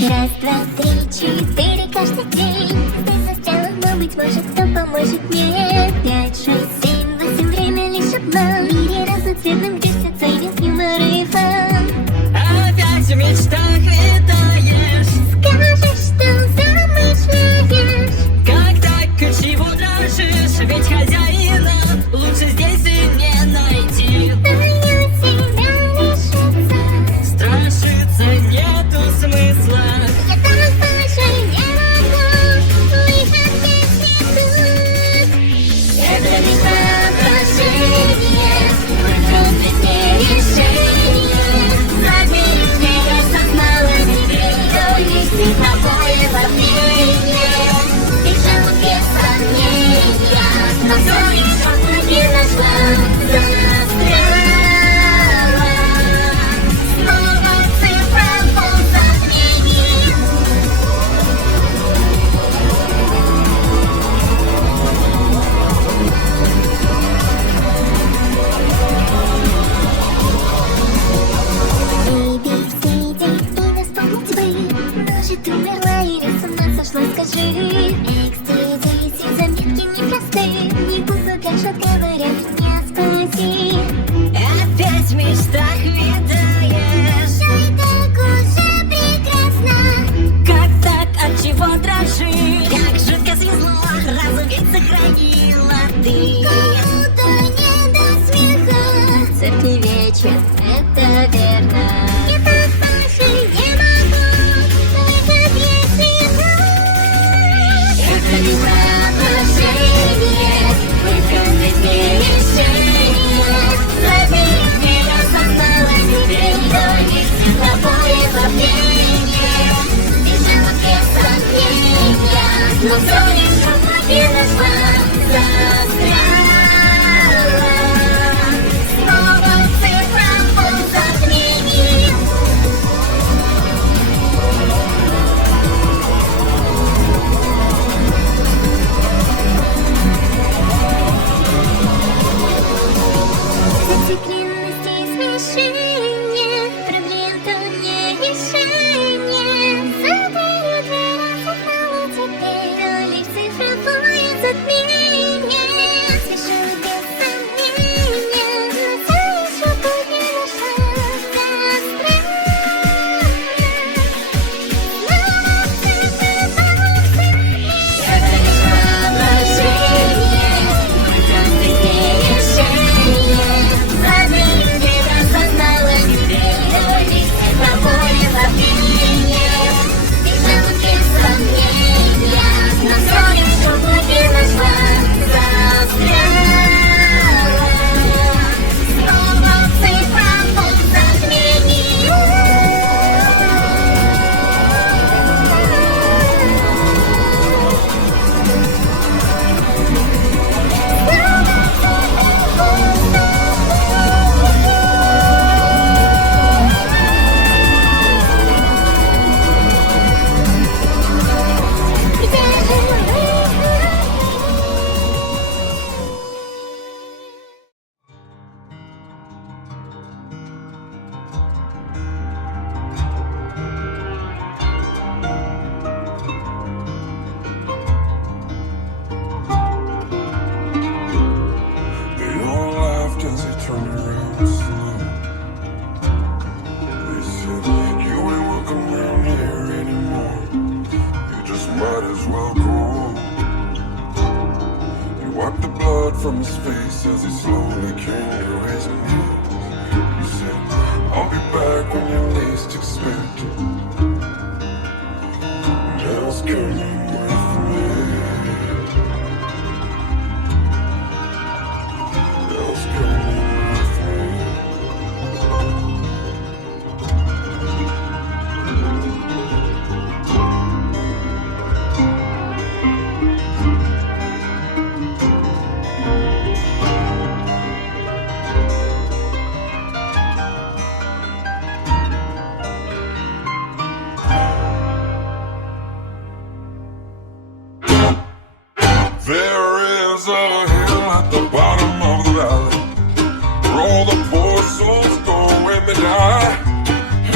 Раз, два, три, четыре, каждый день ты застряла, но, быть может, кто поможет мне. 5, 6, 7, 8, время лишь обман. В мире разноцветным крестятся вес, юмор и фан. Опять в мечтах витаешь, Скажешь, что замышляешь. как так, от чего дрожишь? Ведь хозяина лучше здесь и не найти. Даю тебя лишиться, Страшиться нету смысла. я так больше не могу, выход здесь не тут. Это лишь воображение, выброс без решения. Задних дней осознала теперь, что есть световое волнение. Ты живут без сомнения, но все еще не нашла. Застряла, снова цифра ползатмений. Baby, все идеи исполнить бы. Может, умерла или с ума сошла, скажи. Экстази, заметки непростые. Не буду, как же говорят, меня спаси. Опять в мечтах витаешь, Все и так уже прекрасно. как так, от чего дрожишь? Как жутко свезло, разум ведь сохранила ты. Кому-то не до смеха. Церкви вечер, это верно. Я так больше не могу, выход есть не тут. Но солнышко в воде нашла, застряла. Снова цифра в затмении. Зацикленность и смешение, проблем то не решение. За дверью дверь осознала теперь, то лишь цифровое затмение. Спешу без сомнения, но все еще путь не нашла, это лишь воображение, прекрасное решение. За дверью дверь осознала теперь, то лишь цифровое затмение. Спешу без сомнения, но все еще путь не нашла, застряла. Снова цифра в затмении. They all laughed as they turned around slow. They said, you ain't welcome around here anymore. You just might as well go. He wiped the blood from his face as he slowly came to his knees. He said, I'll be back when you least expect it. Now's coming with me. Now's coming with me. There is a hill at the bottom of the valley where all the poor souls go when they die.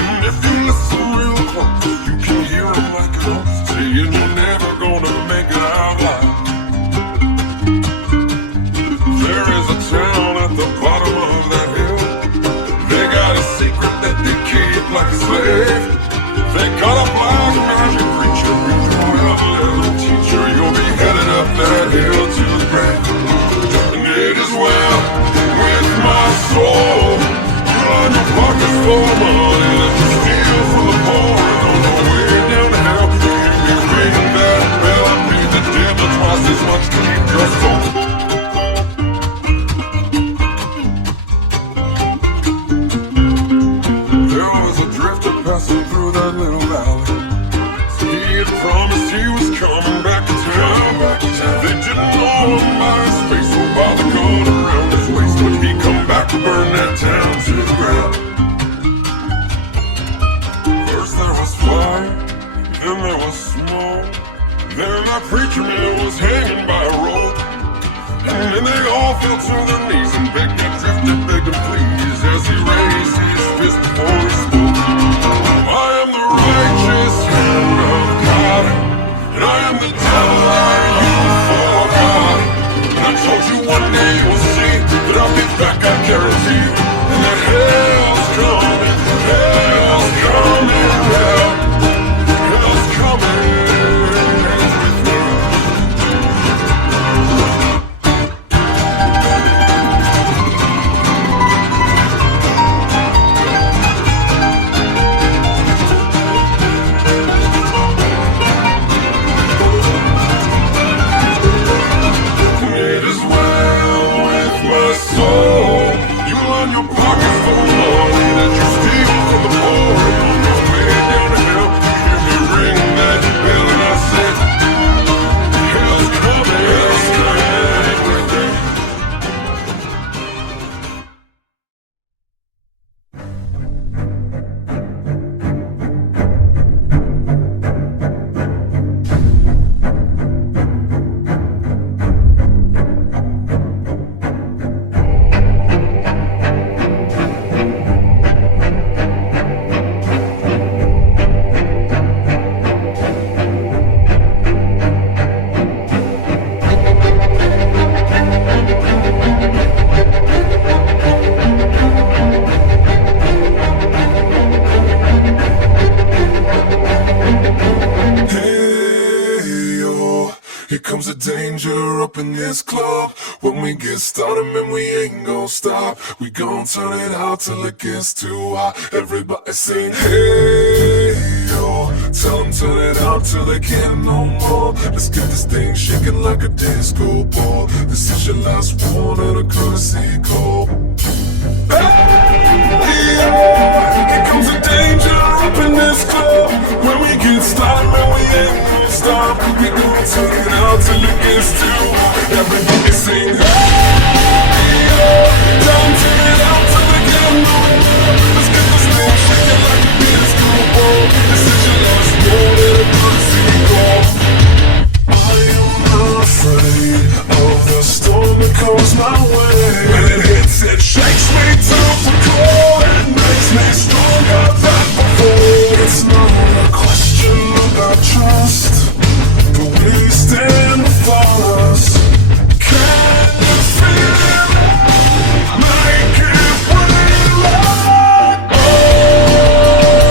And if you listen real close, you can hear them like an oath saying you're never gonna make it out alive. There is a town at the bottom of that hill. They got a secret that they keep like a slave. They got a black magic preacher, you will have a little teacher. You'll be headed up that hill to the grave. And it is well with my soul. You line your pockets full of money that you steal from the poor. And on the way down to hell, you be ringing that bell and pay the devil twice as much to keep your soul. There was a drifter passing through that little valley. He had promised he was coming back to town. They didn't know him by his face or by the gun around his waist, but he'd come back to burn that town to the ground. First there was fire, then there was smoke. Then that preacher man was hanging by a rope. And then they all fell to their knees and begged that drifter, begged him please, as he raised his fist before he spoke. I am the righteous hand of God, and I am the devil that you forgot. And I told you one day you will see that I'll be back, I guarantee you. And that hell's coming, hell's coming, hell's coming with me. It is well with my soul. You line your here comes the danger up in this club. When we get started, man, we ain't gon' stop. We gon' turn it out till it gets too hot. Everybody sing, hey, yo. Tell them turn it out till they can't no more. Let's get this thing shaking like a disco ball. This is your last one of the courtesy call. Hey, yo. Here comes the danger up in this club. When we get started, man, we ain't gon' stop. We gon' turn it out till it gets too hot. Everybody sing, hey, yo. Tell them turn it out till they can't no more. Let's get this thing shaking like a disco ball. This is your last one of the courtesy call. I am not afraid of the storm that comes my way. When it hits, it shakes me to the core. It makes me stronger than before. It's not a question about trust, but we stand before us. Can you feel it? Make it real. Oh,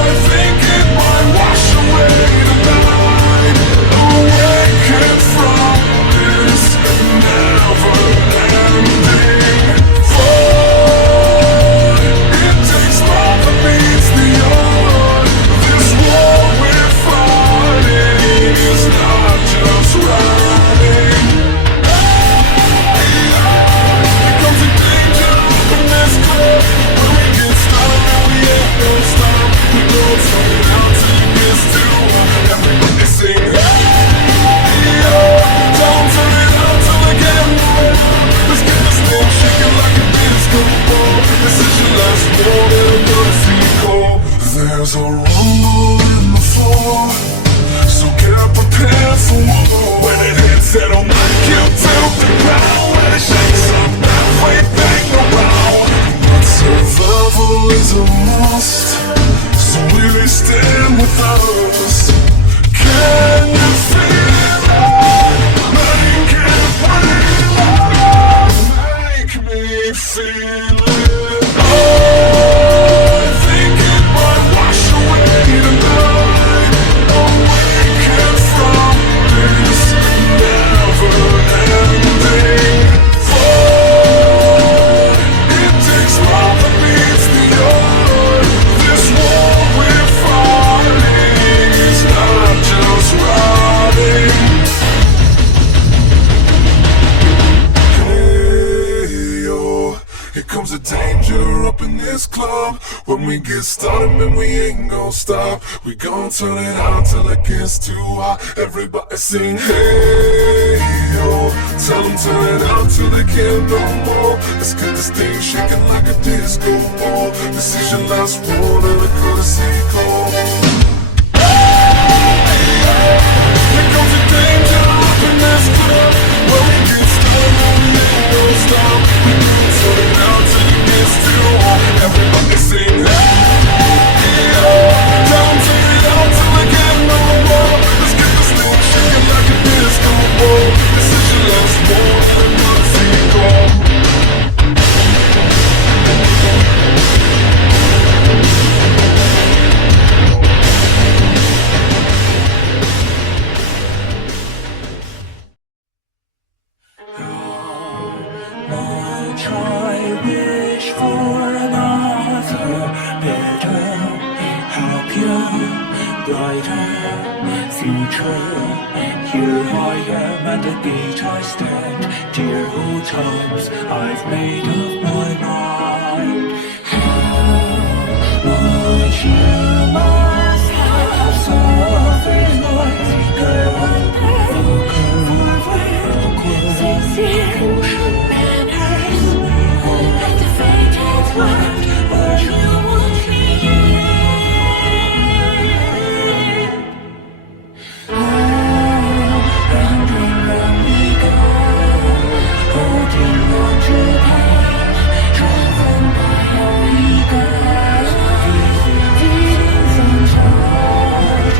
I think it might wash away tonight. Awaken from this never-ending void. It takes more than meets the eye. This war we're fighting is not just riding. Here comes the danger up in this club. When we get started, man, we ain't gon' stop. We gon' turn it out till it gets too hot. Everybody sing, hey, yo. Don't turn it out till it get more. Let's get this thing shaking like a disco ball. This is your last one and I'm gonna see call. There's a rumble in the floor, so get prepared for war. When it hits, it'll knock you to the ground. When it shakes up, everything around. But survival is a must, so will you stand with us? Can you feel it? Make it real. Make me feel it. Oh, I think it might wash away tonight. Awaken from this never-ending void. It takes more than meets the eye. This war we're fighting is not just riding. Hey, yo. Here comes the danger up in this club. When we get started, man, we ain't gon' stop. We gon' turn it out till it gets too hot. Everybody sing, hey, yo. Tell them turn it out till they can't no more. Let's get this thing shaking like a disco ball. This is your last one of the courtesy call. Here comes the danger up in this club. When we get started, man, we ain't gon' stop. We gon' turn it out till it gets too hot. Everybody sing, hey, yo. Don't turn it out till it get no more. Let's get this thing shaking like a disco ball. This is your last one and I'm gonna see it go. Much I wish for another, better, happier, brighter future. Here I am at the gate I stand. Dear old times, I've made up my mind. How much you must have suffered, Lord. Go under, forward, sincere manners. The fated world where you won't be in. Round and round we go, holding on to pain, driven by our ego. Feelings untold,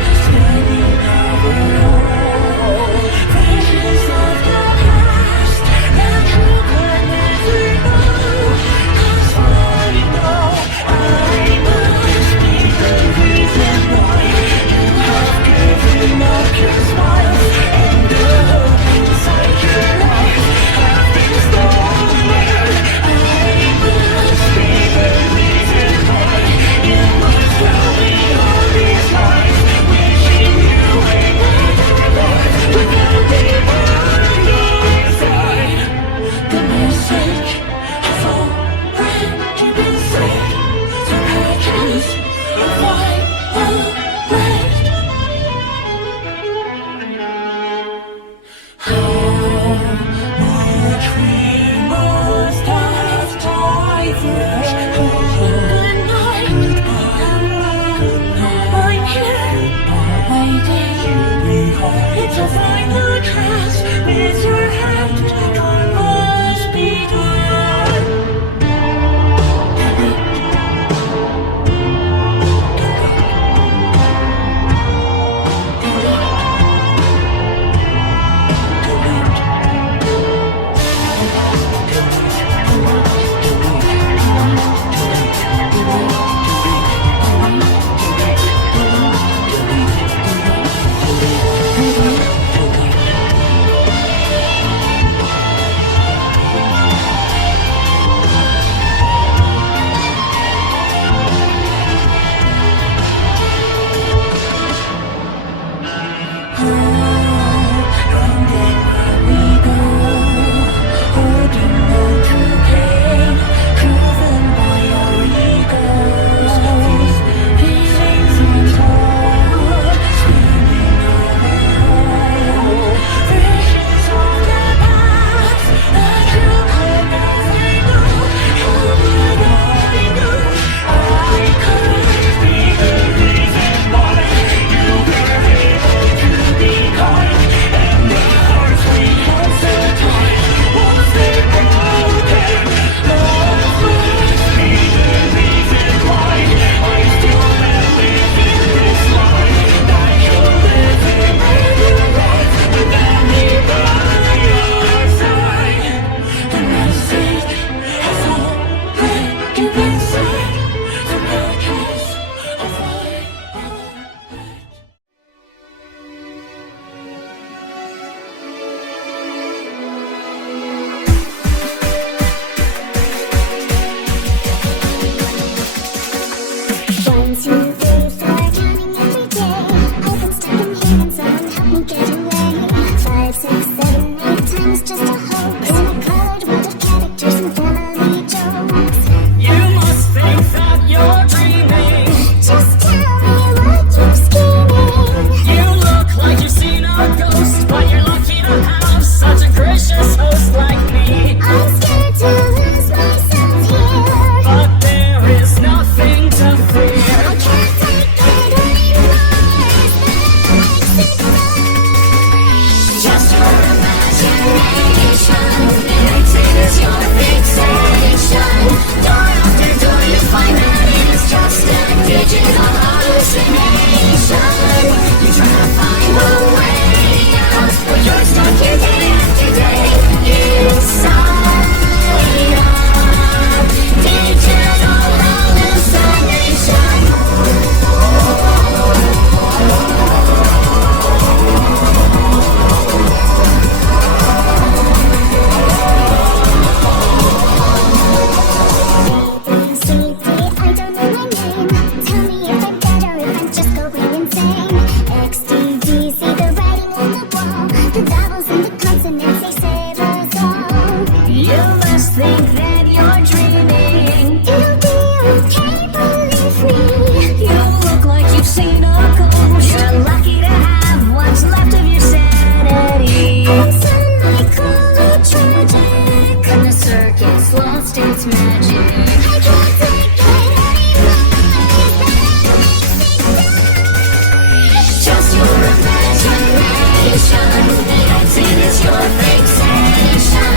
The item is your fixation.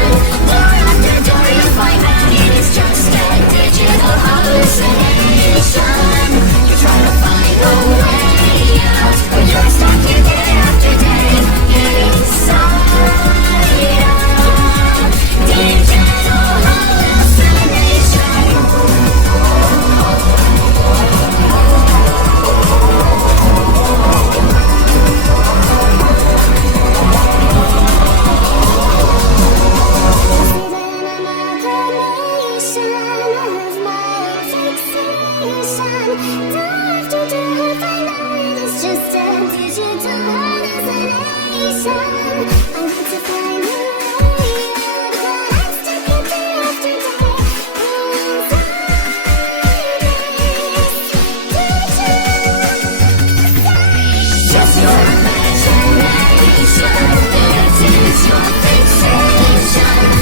Door after door you find out it is just a digital hallucination. You try to find a way out, but you're stuck here day after day, inside a digital hallucination. Just your imagination, the item is your fixation.